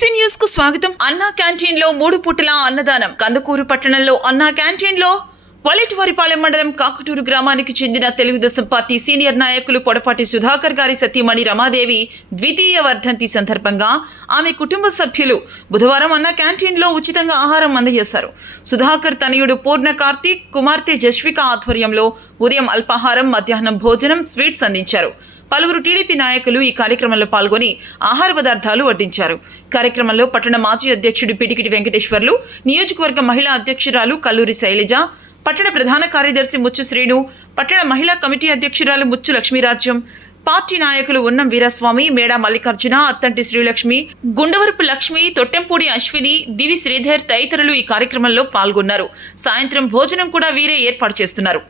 CC news కు స్వాగతం. అన్నా క్యాంటీన్ లో 3 పూటల అన్నదానం. కందుకూరు పట్టణంలో అన్నా క్యాంటీన్ లో వలిటివారిపాలెం మండలం కాకటూరు గ్రామానికి చెందిన తెలుగుదేశం పార్టీ సీనియర్ నాయకులు పొడపాటి సుధాకర్ గారి సతీమణి రమాదేవి ద్వితీయ వర్ధంతి సందర్భంగా ఆమె కుటుంబ సభ్యులు బుధవారం అన్నా క్యాంటీన్ లో ఉచితంగా ఆహారం అందజేశారు. సుధాకర్ తనయుడు పూర్ణ కార్తీక్, కుమార్తె జస్విక ఆధ్వర్యంలో ఉదయం అల్పాహారం, మధ్యాహ్నం భోజనం, స్వీట్స్ అందించారు. పలువురు టీడీపీ నాయకులు ఈ కార్యక్రమంలో పాల్గొని ఆహార పదార్థాలు వడ్డించారు. కార్యక్రమంలో పట్టణ మాజీ అధ్యక్షుడు పిటికిటి వెంకటేశ్వర్లు, నియోజకవర్గ మహిళా అధ్యక్షురాలు కల్లూరి శైలజ, పట్టణ ప్రధాన కార్యదర్శి ముచ్చు శ్రీను, పట్టణ మహిళా కమిటీ అధ్యక్షురాలు ముచ్చు లక్ష్మీరాజ్యం, పార్టీ నాయకులు ఉన్నం వీరస్వామి, మేడా మల్లికార్జున, అత్తంటి శ్రీలక్ష్మి, గుండవరపు లక్ష్మి, తొట్టెంపూడి అశ్విని, దివి శ్రీధర్ తదితరులు ఈ కార్యక్రమంలో పాల్గొన్నారు. సాయంత్రం భోజనం కూడా వీరే ఏర్పాటు చేస్తున్నారు.